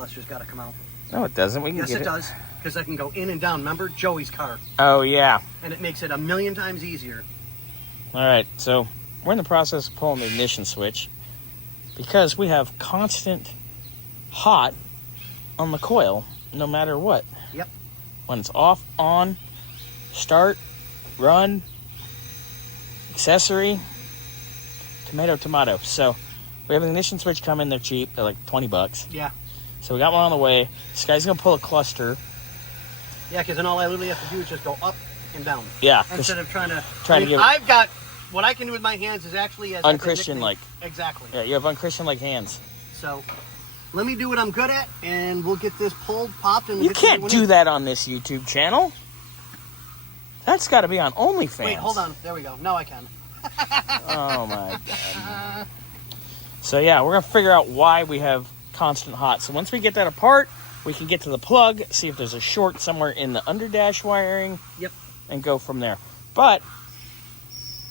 cluster's got to come out. No, it doesn't. We can Yes, get it does. Because I can go in and down. Remember Joey's car? Oh, yeah. And it makes it a million times easier. All right, so we're in the process of pulling the ignition switch because we have constant hot on the coil no matter what. Yep. When it's off, on, start, run, accessory, tomato. So we have an ignition switch coming. They're cheap. They're like $20. Yeah. So we got one on the way. This guy's going to pull a cluster. Yeah, because then all I literally have to do is just go up and down. Yeah. Instead of trying to give it... I've got... What I can do with my hands is actually as unchristian-like. Exactly. Yeah, you have unchristian-like hands. So, let me do what I'm good at, and we'll get this pulled, popped, and... You can't do that on this YouTube channel. That's got to be on OnlyFans. Wait, hold on. There we go. Now I can. Oh, my God. So, yeah, we're going to figure out why we have constant hot. So, once we get that apart, we can get to the plug, see if there's a short somewhere in the underdash wiring. Yep. And go from there. But...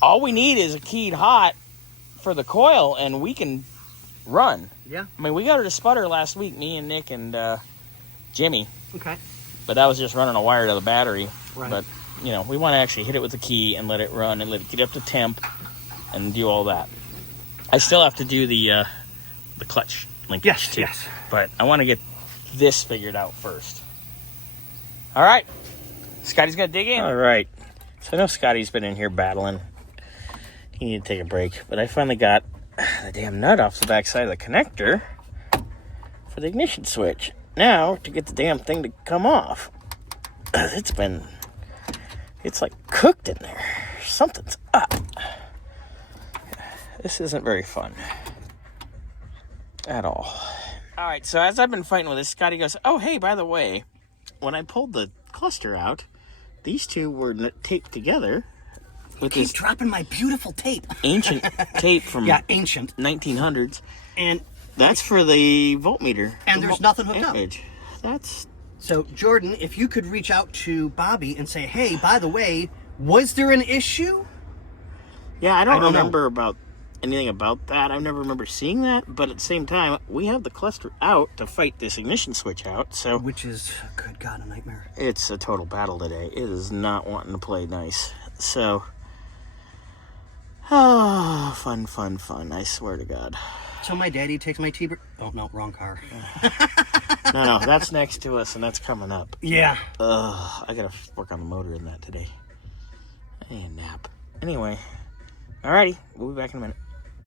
all we need is a keyed hot for the coil, and we can run. Yeah. I mean, we got her to sputter last week, me and Nick and Jimmy. Okay. But that was just running a wire to the battery. Right. But, you know, we want to actually hit it with the key and let it run and let it get up to temp and do all that. I still have to do the clutch linkage, too. Yes. But I want to get this figured out first. All right. Scotty's going to dig in. All right. So I know Scotty's been in here battling. You need to take a break, but I finally got the damn nut off the back side of the connector for the ignition switch. Now, to get the damn thing to come off, it's like cooked in there. Something's up. This isn't very fun at all. All right, so as I've been fighting with this, Scotty goes, oh, hey, by the way, when I pulled the cluster out, these two were taped together. With Keep this dropping my beautiful tape. ancient tape from ancient 1900s, and that's for the voltmeter. And there's nothing hooked up. That's so Jordan. If you could reach out to Bobby and say, "Hey, by the way, was there an issue?" Yeah, I don't remember about anything about that. I never remember seeing that. But at the same time, we have the cluster out to fight this ignition switch out. So which is, good God, a nightmare. It's a total battle today. It is not wanting to play nice. So. Oh, fun. I swear to God. So my daddy takes my T-bird. Oh, no, wrong car. No, that's next to us, and that's coming up. Yeah. I got to work on the motor in that today. I need a nap. Anyway. Alrighty. We'll be back in a minute.